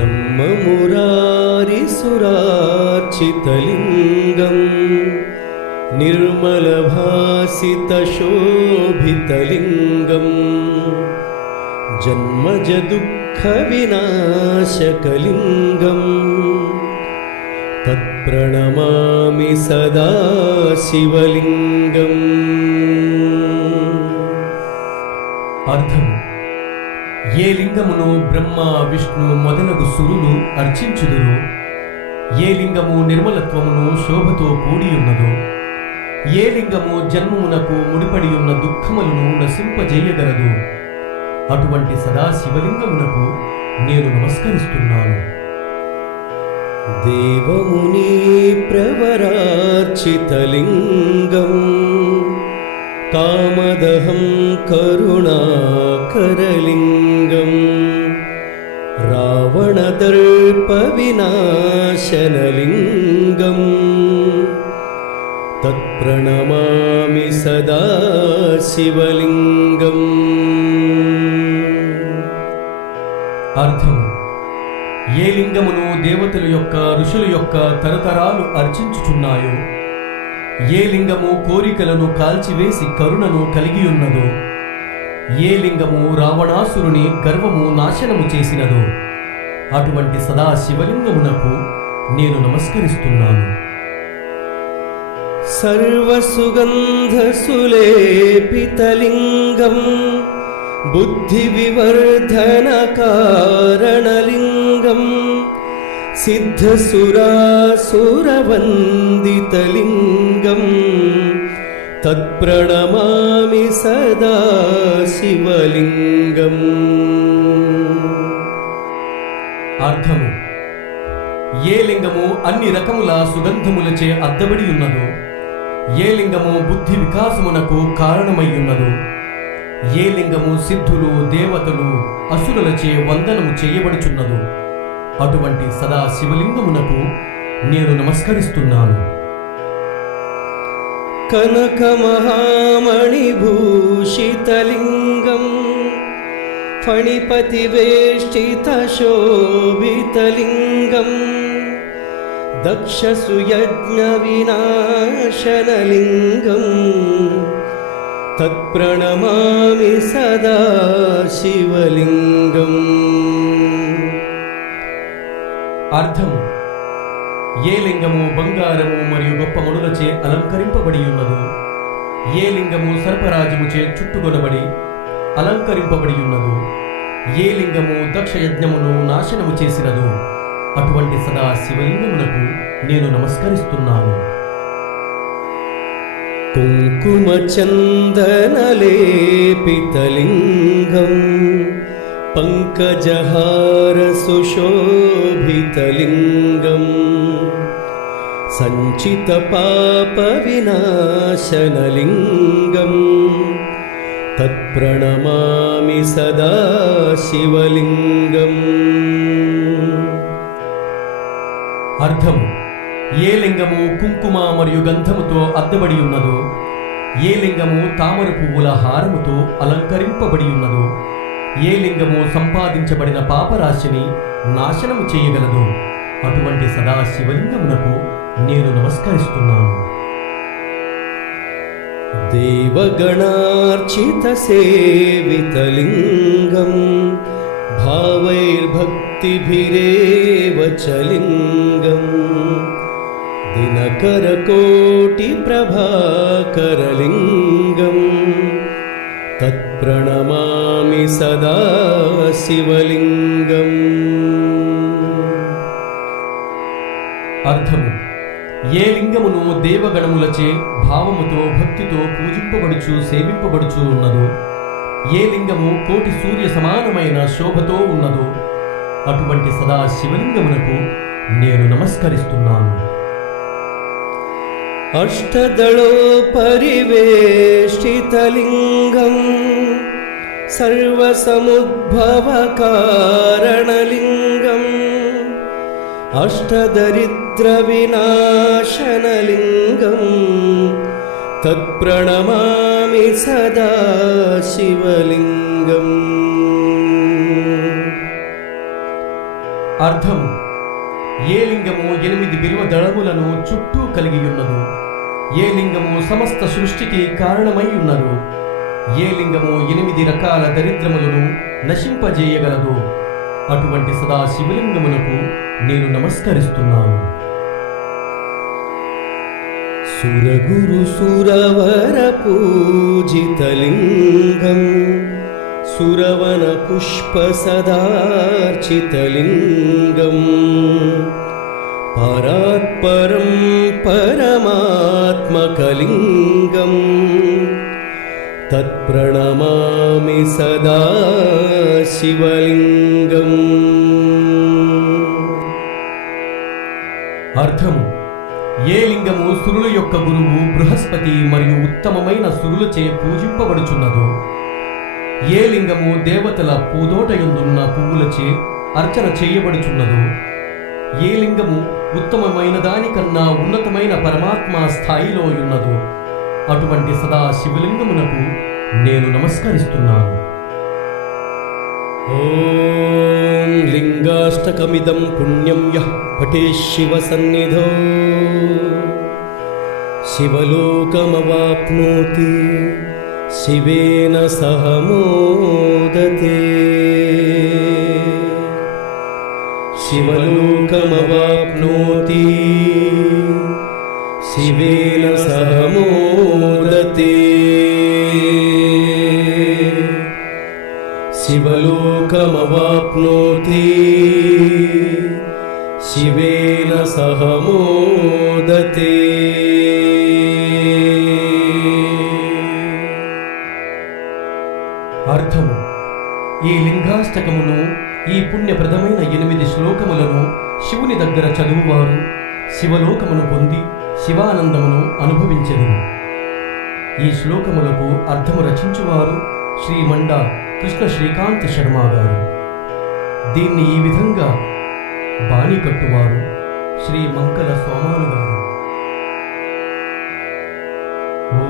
ब्रह्ममुरारिसुरार्चितलिङ्गं निर्मलभासितशोभितलिङ्गं जन्मजदुःखविनाशकलिङ्गं तत्प्रणमामि सदा शिवलिङ्गम्। అర్థము: ఏ లింగమును బ్రహ్మ విష్ణు మొదలగు సురులు అర్చించుదురు, ఏ లింగము నిర్మలత్వమును శోభతో కూడియున్నదో, ఏ లింగము జన్మమునకు ముడిపడి ఉన్న దుఃఖములను నశింపజేయగలదు, అటువంటి సదాశివలింగమునకు నేను నమస్కరిస్తున్నాను. దేవముని ప్రవరార్చితలింగం కామదహం కరుణాకరలింగం రావణదర్పవినాశనలింగం తత్ప్రణమామి సదా శివలింగం. అర్థము: ఏ లింగమును దేవతల యొక్క ఋషుల యొక్క తరతరాలు అర్చించుచున్నాయో, ఏ లింగము కోరికలను కాల్చివేసి కరుణను కలిగి ఉన్నదో, ఏ లింగము రావణాసురుని గర్వము నాశనము చేసినదో, అటువంటి సదాశివలింగమునకు నేను నమస్కరిస్తున్నాను. సర్వసుగంధసులేపితలింగం బుద్ధివివర్ధనకారణలింగం సిద్ధసురాసురవందితలింగం తత్ప్రణమామి సదా శివలింగం. అర్థము: ఏ లింగము అన్ని రకముల సుగంధములచే అద్దబడి ఉన్నదో, ఏ లింగము బుద్ధి వికాసమునకు కారణమయ్యున్నదో, ఏ లింగము సిద్ధులు దేవతలు అసురులచే వందనము చేయబడుచున్నదో, అటువంటి సదా శివలింగమునకు నేను నమస్కరిస్తున్నాను. కనకమహామణిభూషితలింగం ఫణిపతివేష్టితశోభితలింగం దక్షసుయజ్ఞవినాశనలింగం తత్ప్రణమామి సదా శివలింగం. అర్థము: ఏ లింగము బంగారము మరియు గొప్ప మణులచే అలంకరింపబడి ఉన్నదో, ఏ లింగము సర్పరాజముచే చుట్టుకొనబడి అలంకరింపబడి ఉన్నదో, ఏ లింగము దక్షయజ్ఞమును నాశనము చేసినదో, అటువంటి సదా శివలింగమునకు నేను నమస్కరిస్తున్నాను. కుంకుమచందనలేపితలింగం పంకజహారసుశోభితలింగం సంచితపాపవినాశనలింగం తత్ప్రణమామి సదా శివలింగం. అర్థము: ఏ లింగము కుంకుమ మరియు గంధముతో అద్దబడి ఉన్నదో, ఏ లింగము తామర పువ్వుల హారముతో అలంకరింపబడి ఉన్నదో, ఏ లింగము సంపాదించబడిన పాపరాశిని నాశనము చేయగలదో, అటువంటి సదా శివలింగమునకు నేను నమస్కరిస్తున్నాను. దేవగణార్చిత సేవితలింగం భావైర్భక్తిభిరేవ చలింగం దినకరకోటి ప్రభాకరలింగం తత్ప్రణమామి సదా శివలింగం. అర్థము: ఏ లింగమును దేవగణములచే భావముతో భక్తితో పూజింపబడుచు సేవింపబడుచు ఉన్నదో, ఏ లింగము కోటి సూర్య సమానమైన శోభతో ఉన్నదో, అటువంటి సదా శివలింగమునకు నేను నమస్కరిస్తున్నాను. అష్టదళోపరివేష్టితలింగం సర్వసముద్భవకారణలింగం అష్టదరిద్రవినాశనలింగం తత్ప్రణమామి సదా శివలింగం. అర్థము: ఏ లింగము 8 బిల్వ దళములను చుట్టూ కలిగి ఉన్నదో, ఏ లింగము సమస్త సృష్టికి కారణమై ఉన్నదో, ఏ లింగము 8 రకాల దరిద్రములను నశింపజేయగలదో, అటువంటి సదా శివలింగమునకు నేను నమస్కరిస్తున్నాను. సురగురు సురవర పూజితలింగం, సురవన పుష్ప సదార్చితలింగం, పరాత్పరం పరమాత్మకలింగం, తత్ప్రణమామి సదా శివలింగం. అర్థము: ఏ లింగము సురుల యొక్క గురువు బృహస్పతి మరియు ఉత్తమమైన సురులచే పూజింపబడుచున్నదో, ఏ లింగము దేవతల పూదోటయందున్న పువ్వులచే అర్చన చేయబడుచున్నదో, ఏ లింగము ఉత్తమమైన దానికన్నా ఉన్నతమైన పరమాత్మ స్థాయిలో ఉన్నదో, అటువంటి సదా శివలింగమునకు నేను నమస్కరిస్తున్నాను. ఓం లింగాష్టకమిదం పుణ్యం యః పఠే శివ సన్నిధౌ శివలోకమవాప్నోతి శివేన సహ మోదతే. శివలోకమవాప్నోతి శివేన సహ మోదతే. శివలోకమవాప్నోతి శివేన సహ మోదతే. అర్థము: ఈ లింగాష్టకమును, ఈ పుణ్యప్రదమైన 8 శ్లోకములను శివుని దగ్గర చదువువారు శివలోకమును పొంది శివానందమును అనుభవించెదరు. ఈ శ్లోకములకు అర్థము రచించువారు శ్రీ మండ కృష్ణ శ్రీకాంత్ శర్మ గారు. దీన్ని ఈ విధంగా బాణీ కట్టువారు శ్రీ మంకల సోమాలు గారు. ఓ